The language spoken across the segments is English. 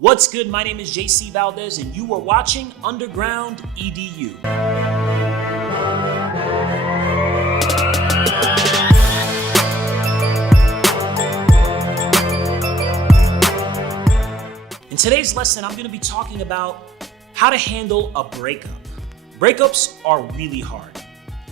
What's good? My name is JC Valdez and you are watching Underground EDU. In today's lesson, I'm going to be talking about how to handle a breakup. Breakups are really hard,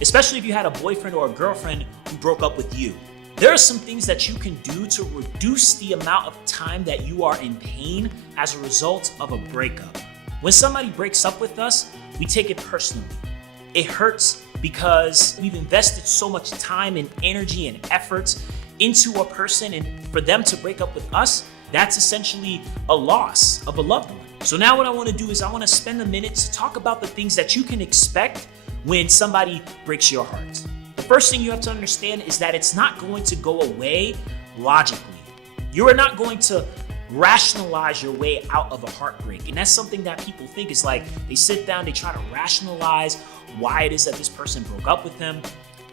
especially if you had a boyfriend or a girlfriend who broke up with you. There are some things that you can do to reduce the amount of time that you are in pain as a result of a breakup. When somebody breaks up with us, we take it personally. It hurts because we've invested so much time and energy and efforts into a person, and for them to break up with us, that's essentially a loss of a loved one. So now what I want to do is I want to spend a minute to talk about the things that you can expect when somebody breaks your heart. The first thing you have to understand is that it's not going to go away logically. You are not going to rationalize your way out of a heartbreak. And that's something that people think is like, they sit down, they try to rationalize why it is that this person broke up with them.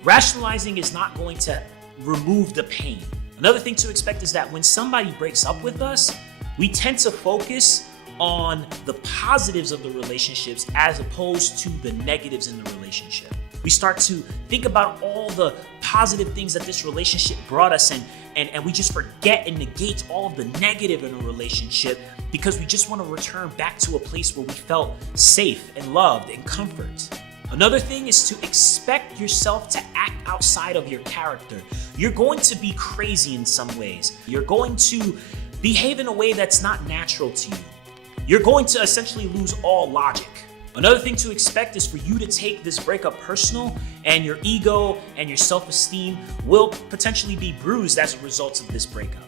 Rationalizing is not going to remove the pain. Another thing to expect is that when somebody breaks up with us, we tend to focus on the positives of the relationships as opposed to the negatives in the relationship. We start to think about all the positive things that this relationship brought us and we just forget and negate all of the negative in a relationship because we just want to return back to a place where we felt safe and loved and comfort. Another thing is to expect yourself to act outside of your character. You're going to be crazy in some ways. You're going to behave in a way that's not natural to you. You're going to essentially lose all logic. Another thing to expect is for you to take this breakup personal, and your ego and your self-esteem will potentially be bruised as a result of this breakup.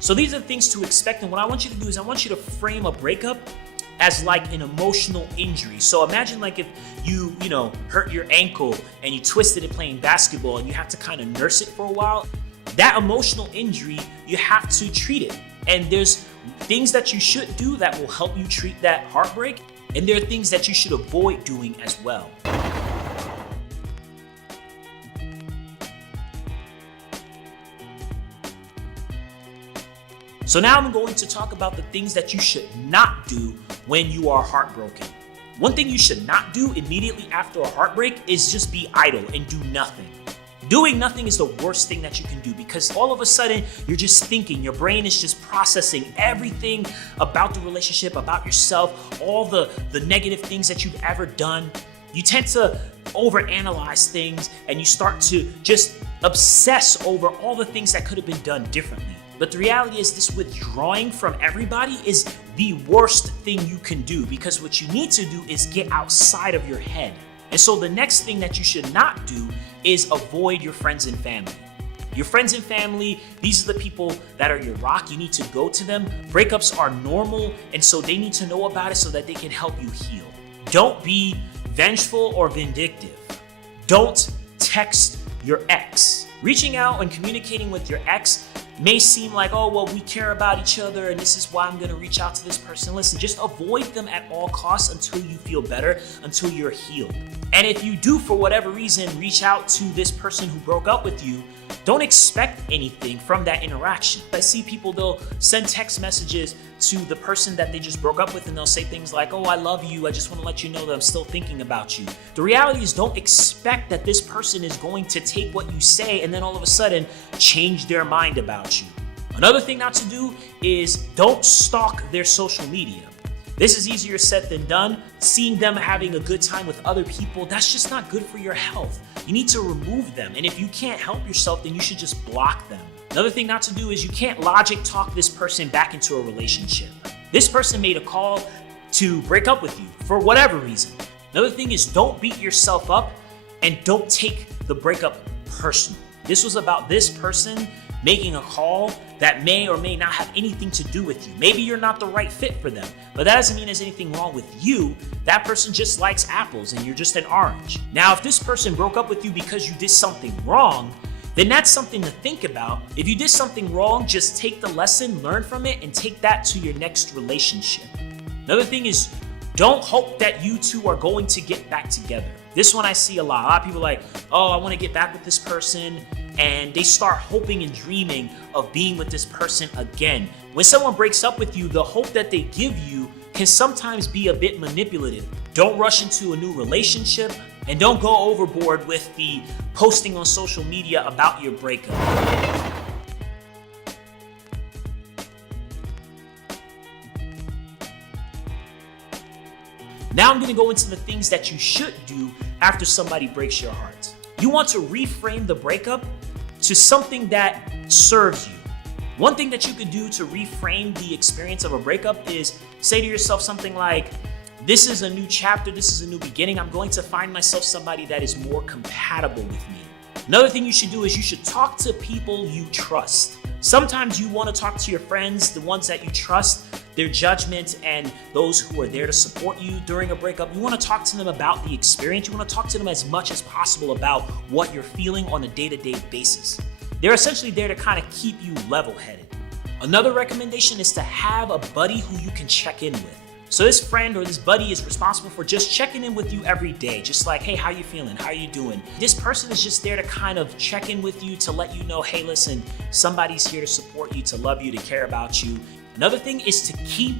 So these are the things to expect, and what I want you to do is I want you to frame a breakup as like an emotional injury. So imagine like if you hurt your ankle and you twisted it playing basketball and you have to kind of nurse it for a while. That emotional injury, you have to treat it. And there's things that you should do that will help you treat that heartbreak. And there are things that you should avoid doing as well. So now I'm going to talk about the things that you should not do when you are heartbroken. One thing you should not do immediately after a heartbreak is just be idle and do nothing. Doing nothing is the worst thing that you can do because all of a sudden you're just thinking, your brain is just processing everything about the relationship, about yourself, all the negative things that you've ever done. You tend to overanalyze things and you start to just obsess over all the things that could have been done differently. But the reality is this withdrawing from everybody is the worst thing you can do because what you need to do is get outside of your head. And so the next thing that you should not do is avoid your friends and family. Your friends and family, these are the people that are your rock. You need to go to them. Breakups are normal, and so they need to know about it so that they can help you heal. Don't be vengeful or vindictive. Don't text your ex. Reaching out and communicating with your ex may seem like, oh, well, we care about each other and this is why I'm going to reach out to this person. Listen, just avoid them at all costs until you feel better, until you're healed. And if you do, for whatever reason, reach out to this person who broke up with you, don't expect anything from that interaction. I see people, they'll send text messages to the person that they just broke up with and they'll say things like, oh, I love you. I just want to let you know that I'm still thinking about you. The reality is don't expect that this person is going to take what you say and then all of a sudden change their mind about you. Another thing not to do is don't stalk their social media. This is easier said than done. Seeing them having a good time with other people, that's just not good for your health. You need to remove them. And if you can't help yourself, then you should just block them. Another thing not to do is you can't logic talk this person back into a relationship. This person made a call to break up with you for whatever reason. Another thing is don't beat yourself up and don't take the breakup personal. This was about this person making a call that may or may not have anything to do with you. Maybe you're not the right fit for them, but that doesn't mean there's anything wrong with you. That person just likes apples and you're just an orange. Now, if this person broke up with you because you did something wrong, then that's something to think about. If you did something wrong, just take the lesson, learn from it, and take that to your next relationship. Another thing is don't hope that you two are going to get back together. This one I see a lot. A lot of people are like, oh, I want to get back with this person. and they start hoping and dreaming of being with this person again. When someone breaks up with you, the hope that they give you can sometimes be a bit manipulative. Don't rush into a new relationship, and don't go overboard with the posting on social media about your breakup. Now I'm gonna go into the things that you should do after somebody breaks your heart. You want to reframe the breakup to something that serves you. One thing that you could do to reframe the experience of a breakup is say to yourself something like, this is a new chapter, this is a new beginning. I'm going to find myself somebody that is more compatible with me. Another thing you should do is you should talk to people you trust. Sometimes you want to talk to your friends, the ones that you trust, their judgment, and those who are there to support you during a breakup. You want to talk to them about the experience. You want to talk to them as much as possible about what you're feeling on a day-to-day basis. They're essentially there to kind of keep you level-headed. Another recommendation is to have a buddy who you can check in with. So this friend or this buddy is responsible for just checking in with you every day. Just like, hey, how you feeling? How are you doing? This person is just there to kind of check in with you, to let you know, hey, listen, somebody's here to support you, to love you, to care about you. Another thing is to keep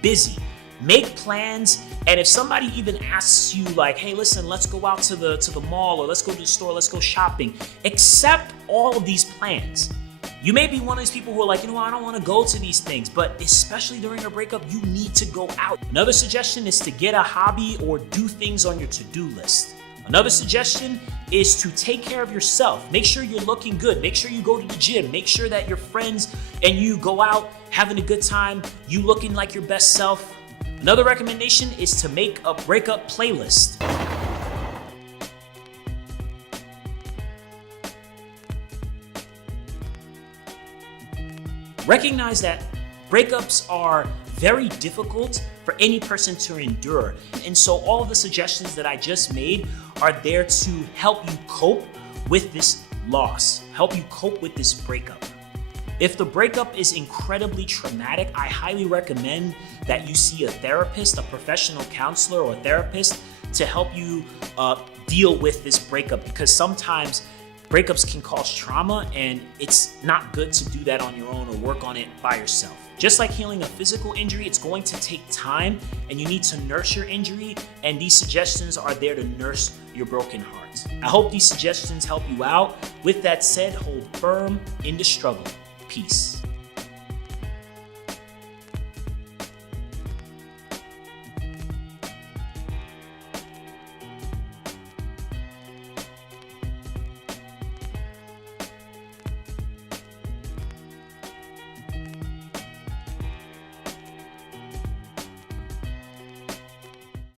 busy. Make plans, and if somebody even asks you like, hey, listen, let's go out to the mall, or let's go to the store, let's go shopping, accept all of these plans. You may be one of these people who are like, you know what, I don't want to go to these things, but especially during a breakup, you need to go out. Another suggestion is to get a hobby or do things on your to-do list. Another suggestion is to take care of yourself. Make sure you're looking good. Make sure you go to the gym. Make sure that your friends and you go out having a good time, you looking like your best self. Another recommendation is to make a breakup playlist. Recognize that breakups are very difficult for any person to endure. And so all of the suggestions that I just made are there to help you cope with this loss, help you cope with this breakup. If the breakup is incredibly traumatic, I highly recommend that you see a therapist, a professional counselor or a therapist to help you deal with this breakup, because sometimes breakups can cause trauma, and it's not good to do that on your own or work on it by yourself. Just like healing a physical injury, it's going to take time, and you need to nurse your injury, and these suggestions are there to nurse your broken heart. I hope these suggestions help you out. With that said, hold firm in the struggle. Peace.